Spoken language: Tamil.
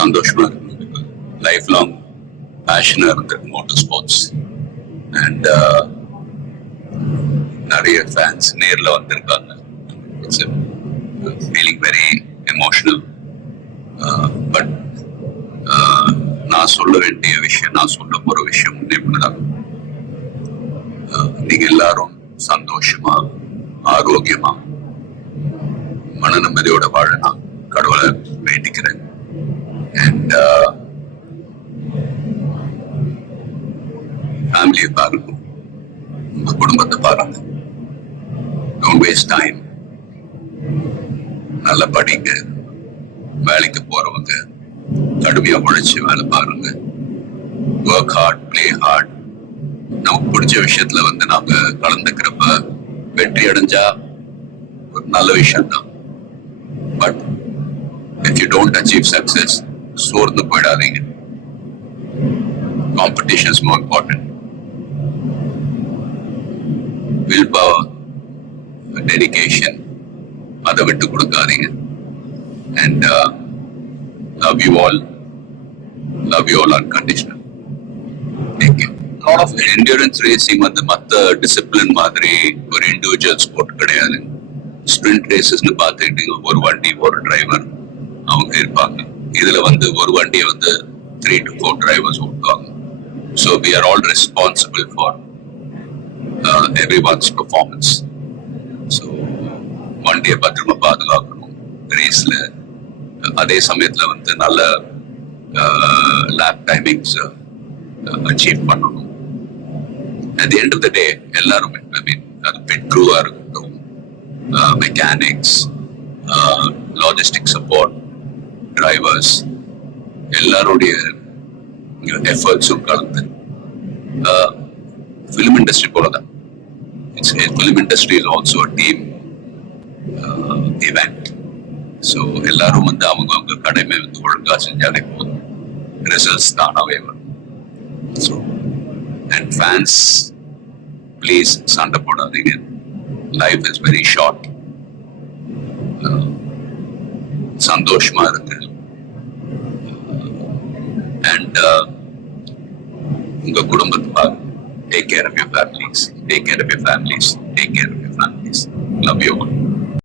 சந்தோஷமா இருந்தது லைஃப் லாங் பேஷனா இருந்திருக்கு மோட்டர் ஸ்போர்ட்ஸ் அண்ட் நிறைய ஃபேன்ஸ் நேரில் வந்திருக்காங்க it's feeling very emotional but நான் சொல்ல வேண்டிய விஷயம் நான் சொல்ல போற விஷயம் இப்படிதான் uh, நீங்க எல்லாரும் சந்தோஷமா ஆரோக்கியமா மன நிம்மதியோட வாழலாம் கடவுளை வேண்டிக்கிறேன் and ஃபேமிலியை uh, பாருங்க உங்க குடும்பத்தை பாருங்க டோன்ட் வேஸ்ட் டைம் நல்லா படிங்க வேலைக்கு போறவங்க கடுமையா உழைச்சி வேலை பாருங்க ஒர்க் ஹார்ட் பிளே ஹார்ட் நமக்கு பிடிச்ச விஷயத்துல வந்து நாம கலந்துக்கிறப்ப வெற்றி அடைஞ்சா ஒரு நல்ல விஷயம் தான் but if you don't achieve success சோர்ந்து போயிடாதீங்க competition more important will power dedication அதை விட்டு கொடுக்காதீங்க and love you all love you all unconditional endurance racing வந்து மற்ற டிசிப்ளின் மாதிரி ஒரு இண்டிவிஜுவல் ஸ்போர்ட் கிடையாது ஸ்ப்ரிண்ட் ரேசஸ்னு பார்த்துக்கிட்டீங்க ஒரு வண்டி ஒரு டிரைவர் அவங்க இருப்பாங்க இதுல வந்து ஒரு வண்டியை வந்து த்ரீ டு ஃபோர் டிரைவர்ஸ் ஓட்டுவாங்க so we are all responsible for everyone's performance so வண்டியை பத்திரமா பாதுகாக்கணும் ரேஸில் அதே சமயத்தில் வந்து நல்ல லேப் டைமிங்ஸ் அச்சீவ் பண்ணணும் at end of the day எல்லாரும் ஐ மீன் அது பெட்ரூவாக இருக்கட்டும் மெக்கானிக்ஸ் லாஜிஸ்டிக் சப்போர்ட் டிரைவர்ஸ் எல்லாருடைய எஃபர்ட்ஸும் கலந்து ஃபிலிம் இண்டஸ்ட்ரி போல தான் it's film industry is also team event so எல்லாரும் வந்து அவங்க அவங்க கடமை வந்து ஒழுங்காக செஞ்சாலே போதும் ரிசல்ட்ஸ் தானாகவே வரும் ஸோ அண்ட் ஃபேன்ஸ் ப்ளீஸ் சண்டை போடாதீங்க லைஃப் இஸ் வெரி ஷார்ட் சந்தோஷமா இருக்கு அண்ட் uh, உங்க குடும்பத்துமாக take care of your families take care of your families take care of your families love you